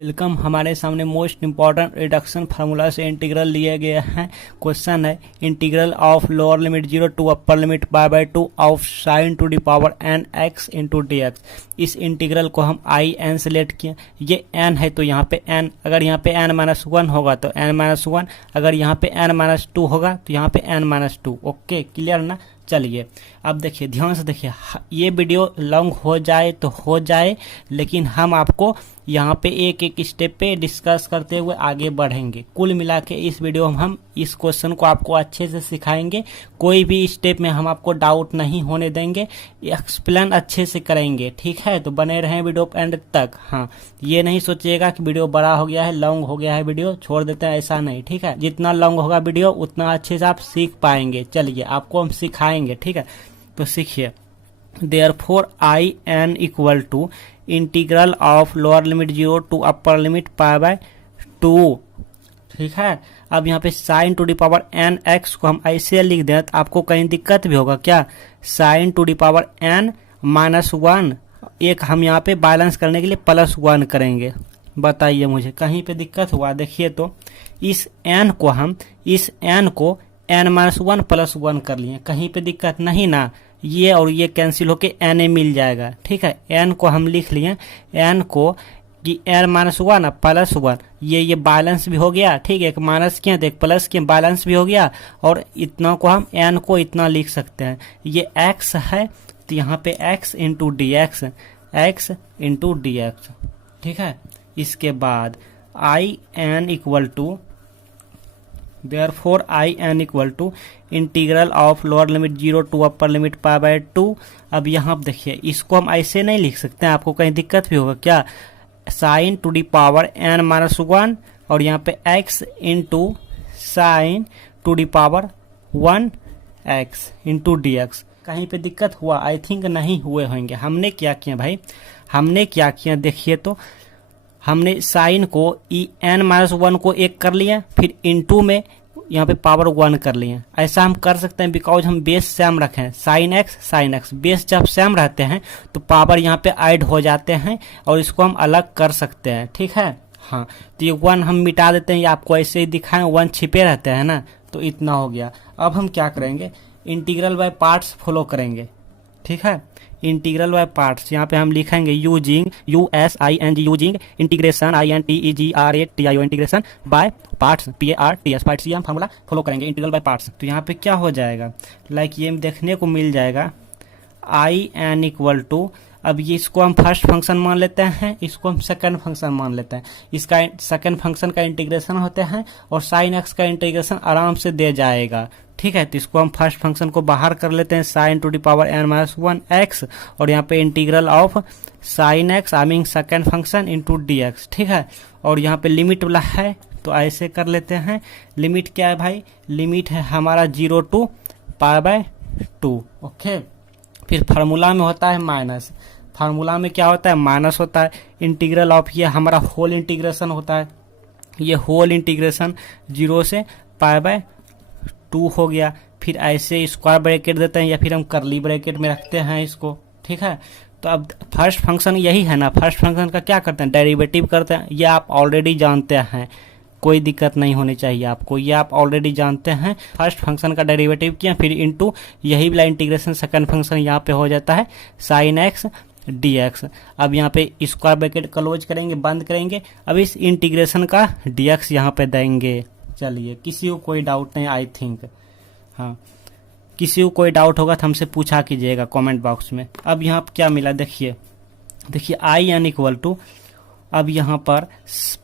Welcome. हमारे सामने most important reduction formula से इंटीग्रल लिए गए हैं। क्वेश्चन है integral of lower limit 0 to upper limit by 2 of sine to the power n x into d x. इस integral को हम आई एन से लेट किए। ये एन है तो यहाँ पे एन, अगर यहाँ पे एन माइनस वन होगा तो एन माइनस वन, अगर यहाँ पे एन माइनस टू होगा तो यहाँ पे n minus two. Okay, clear ना। चलिए अब देखिए, ध्यान से देखिए। ये वीडियो लॉन्ग हो जाए तो हो जाए, लेकिन हम आपको यहाँ पे एक एक स्टेप पे डिस्कस करते हुए आगे बढ़ेंगे। कुल मिला के इस वीडियो में हम इस क्वेश्चन को आपको अच्छे से सिखाएंगे। कोई भी स्टेप में हम आपको डाउट नहीं होने देंगे, एक्सप्लेन अच्छे से करेंगे। ठीक है, तो बने रहें वीडियो एंड तक। हाँ, ये नहीं सोचिएगा कि वीडियो बड़ा हो गया है, लॉन्ग हो गया है, वीडियो छोड़ देते हैं, ऐसा नहीं। ठीक है, जितना लॉन्ग होगा वीडियो उतना अच्छे से आप सीख पाएंगे। चलिए आपको हम सिखाएंगे। ठीक है, तो सीखिए। Therefore I n equal to integral of lower limit 0 to upper limit pi by 2। ठीक है, अब यहाँ पे sine to the power n x को हम ऐसे लिख दें तो आपको कहीं दिक्कत भी होगा क्या? Sine to the power n minus one, एक हम यहाँ पे बैलेंस करने के लिए प्लस वन करेंगे। बताइए मुझे कहीं पे दिक्कत हुआ? देखिए तो इस एन को n minus one plus one कर लिए, कहीं पे दिक्कत नहीं ना। ये और ये कैंसिल होके एन ए मिल जाएगा। ठीक है, एन को हम लिख लिए, एन को कि n minus one plus one, ये बैलेंस भी हो गया। ठीक है, एक माइनस किया तो एक प्लस किया, बैलेंस भी हो गया। और इतना को हम एन को इतना लिख सकते हैं। ये एक्स है तो यहाँ पे x into d x, x into d x. ठीक है, इसके बाद I n equal to Therefore I n equal to integral of lower limit 0 to upper limit pi by 2। अब यहाँ देखिए, इसको हम ऐसे नहीं लिख सकते हैं, आपको कहीं दिक्कत भी होगा क्या? Sine to the power n minus one और यहाँ पे x into sine to the power 1x into d x. कहीं पे दिक्कत हुआ? आई थिंक नहीं हुए होंगे। हमने क्या किया भाई, हमने क्या किया देखिए तो, हमने साइन को एन माइनस वन को एक कर लिया, फिर इनटू में यहाँ पे पावर वन कर लिए। ऐसा हम कर सकते हैं बिकॉज हम बेस सेम रखें। साइन एक्स बेस जब सेम रहते हैं तो पावर यहाँ पे ऐड हो जाते हैं और इसको हम अलग कर सकते हैं। ठीक है, हाँ, तो ये वन हम मिटा देते हैं, ये आपको ऐसे ही दिखाएं, वन छिपे रहते हैं ना। तो इतना हो गया। अब हम क्या करेंगे, इंटीग्रल बाय पार्ट्स फॉलो करेंगे। ठीक है, इंटीग्रल बाय पार्ट्स यहाँ पे हम लिखेंगे using using integration INTEGRATIO integration by parts PARTS parts. ये हम फार्मूला फॉलो करेंगे इंटीग्रल बाय पार्ट्स। तो यहाँ पे क्या हो जाएगा, लाइक ये देखने को मिल जाएगा आई एन इक्वल टू, अब ये इसको हम फर्स्ट फंक्शन मान लेते हैं, इसको हम सेकंड फंक्शन मान लेते हैं। इसका सेकंड फंक्शन का इंटीग्रेशन होते हैं और साइन एक्स का इंटीग्रेशन आराम से दे जाएगा। ठीक है, तो इसको हम फर्स्ट फंक्शन को बाहर कर लेते हैं, sine to the power n minus one x, और यहाँ पे integral of sine x I mean second function into d x. ठीक है, और यहाँ पे लिमिट वाला है तो ऐसे कर लेते हैं। लिमिट क्या है भाई? लिमिट है हमारा 0 टू पाई बाय 2। ओके, फिर फार्मूला में होता है माइनस, फार्मूला में क्या होता है? माइनस होता है। इंटीग्रल ऑफ ये हमारा होल इंटीग्रेशन होता है, ये होल इंटीग्रेशन 0 से पाई बाय 2 हो गया। फिर ऐसे स्क्वायर ब्रैकेट देते हैं या फिर हम करली ब्रैकेट में रखते हैं इसको। ठीक है, तो अब फर्स्ट फंक्शन यही है ना, फर्स्ट फंक्शन का क्या करते हैं? डेरिवेटिव करते हैं। ये आप ऑलरेडी जानते हैं, कोई दिक्कत नहीं होनी चाहिए आपको, ये आप ऑलरेडी जानते हैं। फर्स्ट फंक्शन का डेरिवेटिव किया, फिर इनटू यही वाला इंटीग्रेशन सेकंड फंक्शन यहाँ पे हो जाता है साइन एक्स डी एक्स। अब यहाँ पे स्क्वायर ब्रैकेट क्लोज करेंगे, बंद करेंगे। अब इस इंटीग्रेशन का डी एक्स यहाँ पे देंगे। चलिए, किसी को कोई डाउट नहीं आई थिंक? हाँ, किसी को कोई डाउट होगा तो हमसे पूछा कीजिएगा कमेंट बॉक्स में। अब यहाँ क्या मिला देखिए, आई एन इक्वल टू, अब यहाँ पर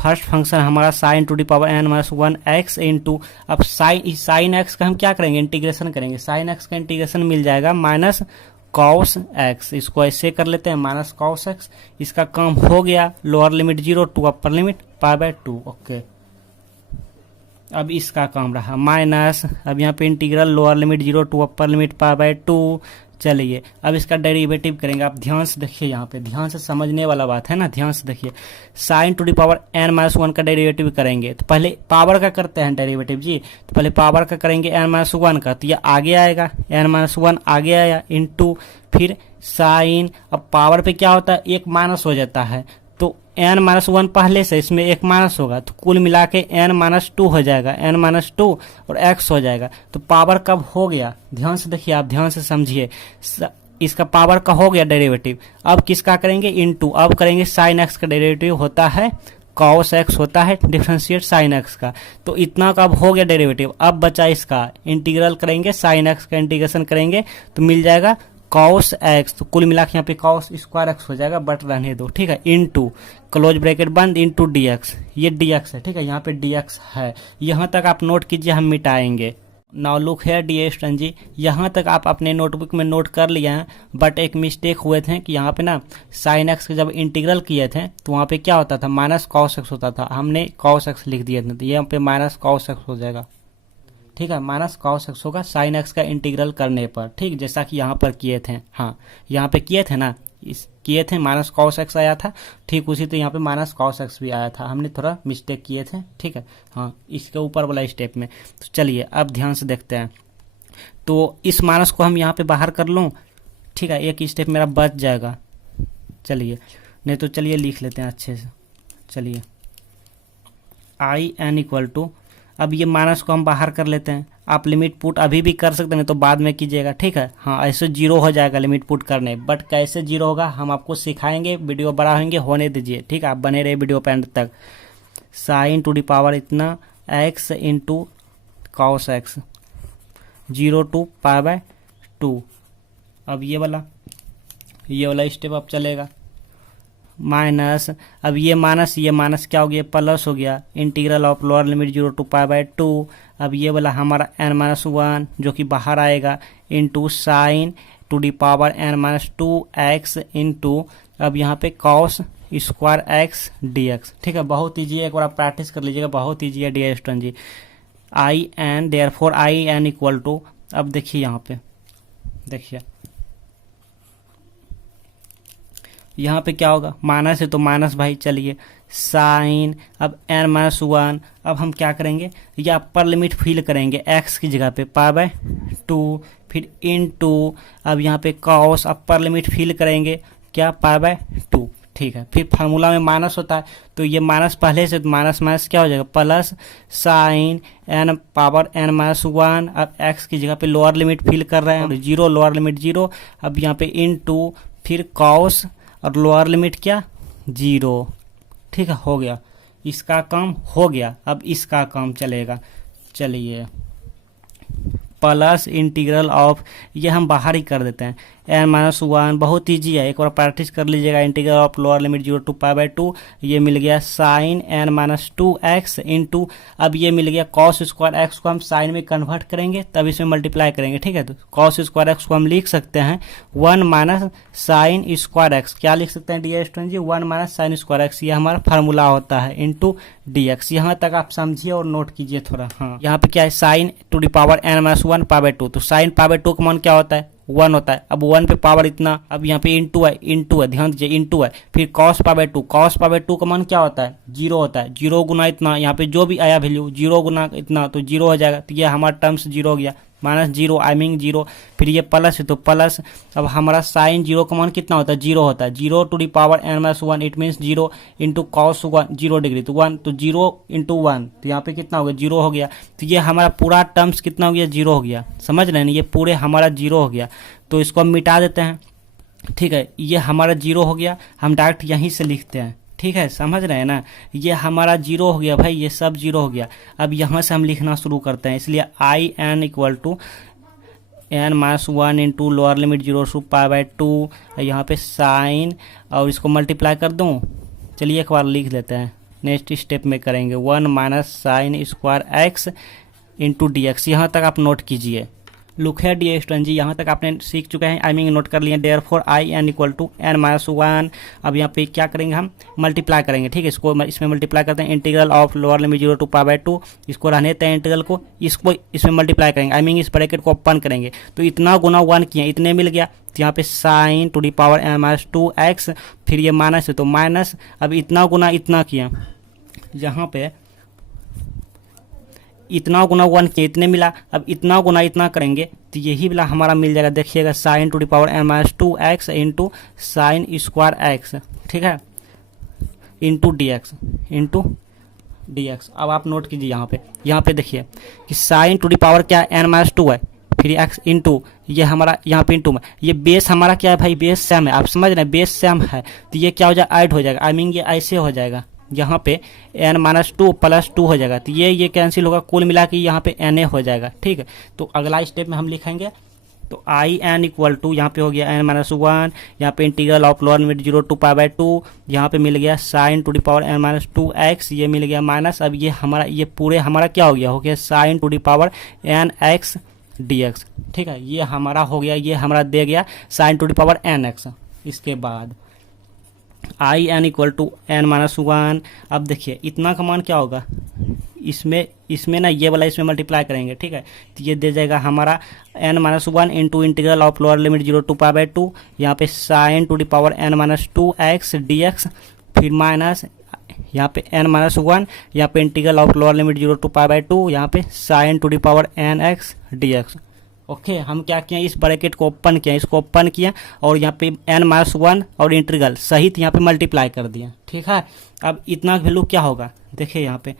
फर्स्ट फंक्शन हमारा sine to the power n minus one x into, अब साइन एक्स का हम क्या करेंगे? इंटीग्रेशन करेंगे। साइन एक्स का इंटीग्रेशन मिल जाएगा माइनस कॉस एक्स, इसको ऐसे कर लेते हैं माइनस कॉस एक्स। इसका काम हो गया, lower limit 0 to upper limit pi by 2। Okay, अब इसका काम रहा माइनस, अब यहाँ पे integral lower limit 0 to upper limit pi by 2। चलिए अब इसका डेरिवेटिव करेंगे। आप ध्यान से देखिए, यहाँ पे ध्यान से समझने वाला बात है ना, ध्यान से देखिए। Sine to the power n minus one का डेरिवेटिव करेंगे तो पहले पावर का करते हैं डेरिवेटिव जी, तो पहले पावर का करेंगे एन माइनस वन का, तो ये आगे आएगा, एन माइनस वन आगे आया, इंटू फिर साइन। अब पावर पे क्या होता है? एक माइनस हो जाता है, तो n माइनस वन पहले से, इसमें एक माइनस होगा तो कुल मिला के n माइनस टू हो जाएगा, n माइनस टू और x हो जाएगा। तो पावर कब हो गया, ध्यान से देखिए, आप ध्यान से समझिए, इसका पावर का हो गया डेरिवेटिव। अब किसका करेंगे, इनटू, अब करेंगे साइन एक्स का डेरिवेटिव होता है कॉस एक्स, होता है डिफरेंशिएट साइन एक्स का। तो इतना का अब हो गया डेरिवेटिव। अब बचा इसका इंटीग्रल करेंगे, साइन एक्स का इंटीग्रेशन करेंगे तो मिल जाएगा कॉस एक्स। तो कुल मिला के यहाँ पे कॉस स्क्वायर एक्स हो जाएगा, बट रहने दो, ठीक है, इनटू क्लोज ब्रैकेट बंद इनटू dx, ये dx है, ठीक है, यहाँ पे dx है। यहाँ तक आप नोट कीजिए, हम मिटाएंगे। नाउ लुक है डियर स्टूडेंट जी, यहाँ तक आप अपने नोटबुक में नोट कर लिए हैं, बट एक मिस्टेक हुए थे कि यहाँ पे ना साइन एक्स के जब इंटीग्रल किए थे तो वहाँ पे क्या होता था, माइनस कॉस एक्स होता था, हमने कॉस एक्स लिख दिए थे, तो यहाँ पे माइनस कॉस एक्स हो जाएगा, ठीक है, माइनस कॉस एक्स होगा साइन एक्स का इंटीग्रल करने पर, ठीक, जैसा कि यहाँ पर किए थे, हाँ यहाँ पे किए थे ना, इस किए थे माइनस कॉस एक्स आया था, ठीक उसी तो यहाँ पे माइनस कॉस एक्स भी आया था, हमने थोड़ा मिस्टेक किए थे, ठीक है, हाँ इसके ऊपर वाला स्टेप में। तो चलिए अब ध्यान से देखते हैं, तो इस माइनस को हम यहाँ पे बाहर कर लूँ, ठीक है, एक स्टेप मेरा बच जाएगा, चलिए, नहीं तो चलिए लिख लेते हैं अच्छे से, चलिए आई एन इक्वल टू, अब ये माइनस को हम बाहर कर लेते हैं, आप लिमिट पुट अभी भी कर सकते हैं तो बाद में कीजिएगा, ठीक है, हाँ ऐसे जीरो हो जाएगा लिमिट पुट करने, बट कैसे जीरो होगा हम आपको सिखाएंगे, वीडियो बड़ा होंगे, होने दीजिए, ठीक है, आप बने रहे वीडियो पे एंड तक। साइन टू दी पावर इतना x into cos x, 0 to pi by 2, अब ये वाला स्टेप अब चलेगा, माइनस, अब ये माइनस क्या हो गया, प्लस हो गया, integral of lower limit 0 to pi by 2, अब ये वाला हमारा n माइनस वन जो कि बाहर आएगा into sine to the power n minus 2x into, अब यहाँ पे कॉस स्क्वायर एक्स dx, ठीक है, बहुत ईजी है, एक बार आप प्रैक्टिस कर लीजिएगा, बहुत ईजी है डियर स्टूडेंट जी। I n therefore I n equal to, अब देखिए यहाँ पे, देखिए यहाँ पे क्या होगा, माइनस है तो माइनस भाई, चलिए साइन, अब n माइनस वन, अब हम क्या करेंगे, ये अपर लिमिट फिल करेंगे x की जगह पे पाई बाय 2, फिर इन टू, अब यहाँ पे कॉस अपर लिमिट फिल करेंगे क्या, पाई बाय 2, ठीक है, फिर फार्मूला में माइनस होता है तो ये माइनस पहले से, तो माइनस माइनस क्या हो जाएगा, plus sign n power n minus one, अब x की जगह पे लोअर लिमिट फिल कर रहे हैं, जीरो लोअर लिमिट जीरो, अब यहाँ पे इन टू, फिर कॉस और लोअर लिमिट क्या, 0, ठीक है, हो गया, इसका काम हो गया। अब इसका काम चलेगा, चलिए प्लस इंटीग्रल ऑफ, ये हम बाहर ही कर देते हैं, n माइनस वन, बहुत ईजी है, एक बार प्रैक्टिस कर लीजिएगा, integral of lower limit 0 to pi by 2, ये मिल गया sign n minus 2x into, अब ये मिल गया कॉस स्क्वायर एक्स को हम साइन में कन्वर्ट करेंगे तब इसमें मल्टीप्लाई करेंगे, ठीक है, तो कॉस स्क्वायर एक्स को हम लिख सकते हैं 1 माइनस साइन स्क्वायर एक्स, क्या लिख सकते हैं डियर स्टूडेंट जी, 1 माइनस साइन स्क्वायर एक्स, ये हमारा फार्मूला होता है इंटू dx। यहाँ तक आप समझिए और नोट कीजिए थोड़ा, हाँ यहाँ पे क्या है, sine to the power n minus one pi by 2, तो साइन पाई बाय 2 का मान क्या होता है, 1 होता है, अब 1 पे पावर इतना, अब यहाँ पे इंटू है, ध्यान दीजिए इंटू है, फिर cos pi by 2, cos pi by 2 का मान क्या होता है, 0 होता है, 0 गुना इतना, यहाँ पे जो भी आया वैल्यू 0 गुना इतना तो 0 हो जाएगा, तो ये हमारा टर्म्स 0 हो गया, माइनस 0 आई मीन 0, फिर ये प्लस है तो प्लस, अब हमारा साइन 0 का मान कितना होता है, 0 होता है, 0 to the power n minus one, it means 0 into cos 0 degree, तो 1, तो 0 इंटू 1, तो यहाँ पे कितना हो गया, 0 हो गया, तो ये हमारा पूरा टर्म्स कितना हो गया, 0 हो गया, समझ रहे हैं, ये पूरे हमारा 0 हो गया, तो इसको हम मिटा देते हैं, ठीक है, ये हमारा 0 हो गया, हम डायरेक्ट यहीं से लिखते हैं, ठीक है, समझ रहे हैं ना, ये हमारा 0 हो गया भाई, ये सब 0 हो गया, अब यहाँ से हम लिखना शुरू करते हैं, इसलिए I n equal to n minus one into lower limit 0 to pi by 2, यहाँ पे साइन और इसको मल्टीप्लाई कर दूँ, चलिए एक बार लिख लेते हैं, नेक्स्ट स्टेप में करेंगे 1 minus sign square x into dx, यहाँ तक आप नोट कीजिए। लुक है डियर स्टूडेंट जी, यहाँ तक आपने सीख चुके हैं, आई मीन नोट कर लिए, therefore I n equal to n minus one, अब यहाँ पे क्या करेंगे, हम मल्टीप्लाई करेंगे, ठीक है, इसको इसमें मल्टीप्लाई करते हैं, integral of lower limit 0 to pi by 2, इसको रहने देते हैं इंटीग्रल को, इसको इसमें मल्टीप्लाई करेंगे, आई मीन इस ब्रैकेट को ओपन करेंगे, तो इतना गुना 1 किया, इतने मिल गया, तो यहाँ पे sine to the power n minus 2x, फिर ये माइनस है तो माइनस, अब इतना गुना इतना किया, यहाँ पे इतना गुना 1 के इतने मिला, अब इतना गुना इतना करेंगे तो यही वाला हमारा मिल जाएगा, देखिएगा sine to the power n minus 2x into sine square x, ठीक है, इंटू डी एक्स। अब आप नोट कीजिए यहाँ पे देखिए कि साइन टू दी पावर क्या है n-2 है, फिर एक्स इंटू ये हमारा यहाँ पे इंटू में ये बेस हमारा क्या है भाई, बेस सेम है, आप समझ रहे हैं, बेस सेम है तो ये क्या हो जाएगा, ऐड हो जाएगा, आई मीन ये ऐसे हो जाएगा, यहाँ पे n-2 प्लस 2 हो जाएगा, तो ये कैंसिल होगा, कुल मिला के यहाँ पे na हो जाएगा। ठीक है, तो अगला स्टेप में हम लिखेंगे तो आई एन इक्वल टू यहाँ पे हो गया n-1, यहाँ पे integral of lower limit 0 to pi by 2, यहाँ पे मिल गया sine to the power n-2x, ये मिल गया माइनस, अब ये हमारा ये पूरे हमारा क्या हो गया sine to the power nx dx। ठीक है, ये हमारा हो गया, ये हमारा दे गया sine to the power nx। इसके बाद I n equal to n-1, अब देखिए इतना का मान क्या होगा, इसमें ना ये वाला इसमें मल्टीप्लाई करेंगे। ठीक है, तो ये दे जाएगा हमारा n-1 into integral of lower limit 0 to pi by 2, यहाँ पे sine to the power n-2x dx, फिर माइनस यहाँ पे n-1, यहाँ पे integral of lower limit 0 to pi by 2, यहाँ पे sine to the power nx dx। Okay, हम क्या किया, इस ब्रैकेट को ओपन किया, इसको ओपन किया और यहाँ पे n-1 और इंटीग्रल सहित यहाँ पे मल्टीप्लाई कर दिया। ठीक है, अब इतना वैल्यू क्या होगा, देखिए यहाँ पे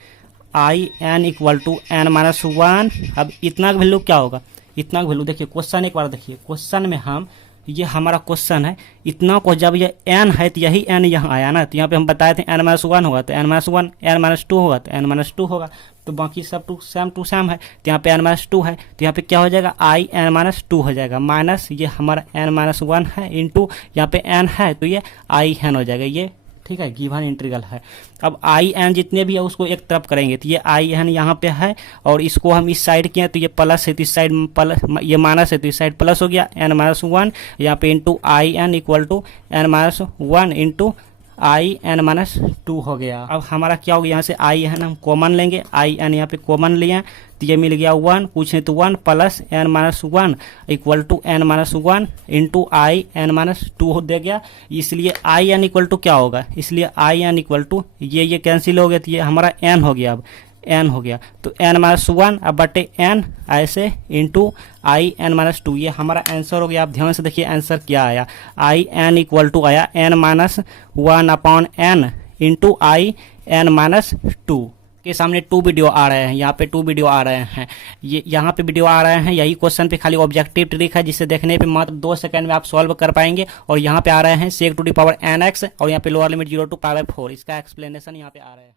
आई एन इक्वल टू n-1, अब इतना वैल्यू क्या होगा, इतना वैल्यू देखिए क्वेश्चन एक बार देखिए, क्वेश्चन में हम ये हमारा क्वेश्चन है, इतना को जब ये n है तो यही n यहाँ आया ना, तो यहाँ पे हम बताए थे n-1 होगा तो n-1, n-2 होगा तो n-2 होगा, तो बाकी सब टू सेम है, तो यहाँ पे n-2 है तो यहाँ पे क्या हो जाएगा आई n-2 हो जाएगा, माइनस ये हमारा n-1 है इंटू यहाँ पे n है तो ये आई n हो जाएगा ये। ठीक है, गिवन इंटीग्रल है। अब आई एन जितने भी है उसको एक तरफ करेंगे तो ये आई एन यहाँ पे है और इसको हम इस साइड किए तो ये प्लस है तो इस साइड प्लस, ये माइनस है तो इस साइड प्लस हो गया n-1 यहाँ पे into I n equal to n-1 into I n-2 हो गया। अब हमारा क्या हो गया, यहाँ से आई एन हम कॉमन लेंगे, आई एन यहाँ पे कॉमन लिए तो ये मिल गया 1, कुछ नहीं तो 1 plus n-1 equal to n-1 into I n-2 दे गया, इसलिए आई एन इक्वल टू क्या होगा, इसलिए आई एन इक्वल टू ये कैंसिल हो गया तो ये हमारा n हो गया, अब n हो गया तो n-1 अब बटे n ऐसे इंटू आई n-2, ये हमारा आंसर हो गया। आप ध्यान से देखिए आंसर क्या आया, आई एन इक्वल टू आया n-1 upon n into I n-2 के सामने 2 वीडियो आ रहे हैं, यहाँ पे 2 वीडियो आ रहे हैं, ये यहाँ पे वीडियो आ रहे हैं, यही क्वेश्चन पे खाली ऑब्जेक्टिव ट्रिक है जिसे देखने पे मात्र 2 सेकंड में आप सॉल्व कर पाएंगे, और यहाँ पे आ रहे हैं sec to the power nx और यहाँ पे लोअर लिमिट 0 टू पावर 4, इसका एक्सप्लेनेशन यहाँ पे आ रहे हैं।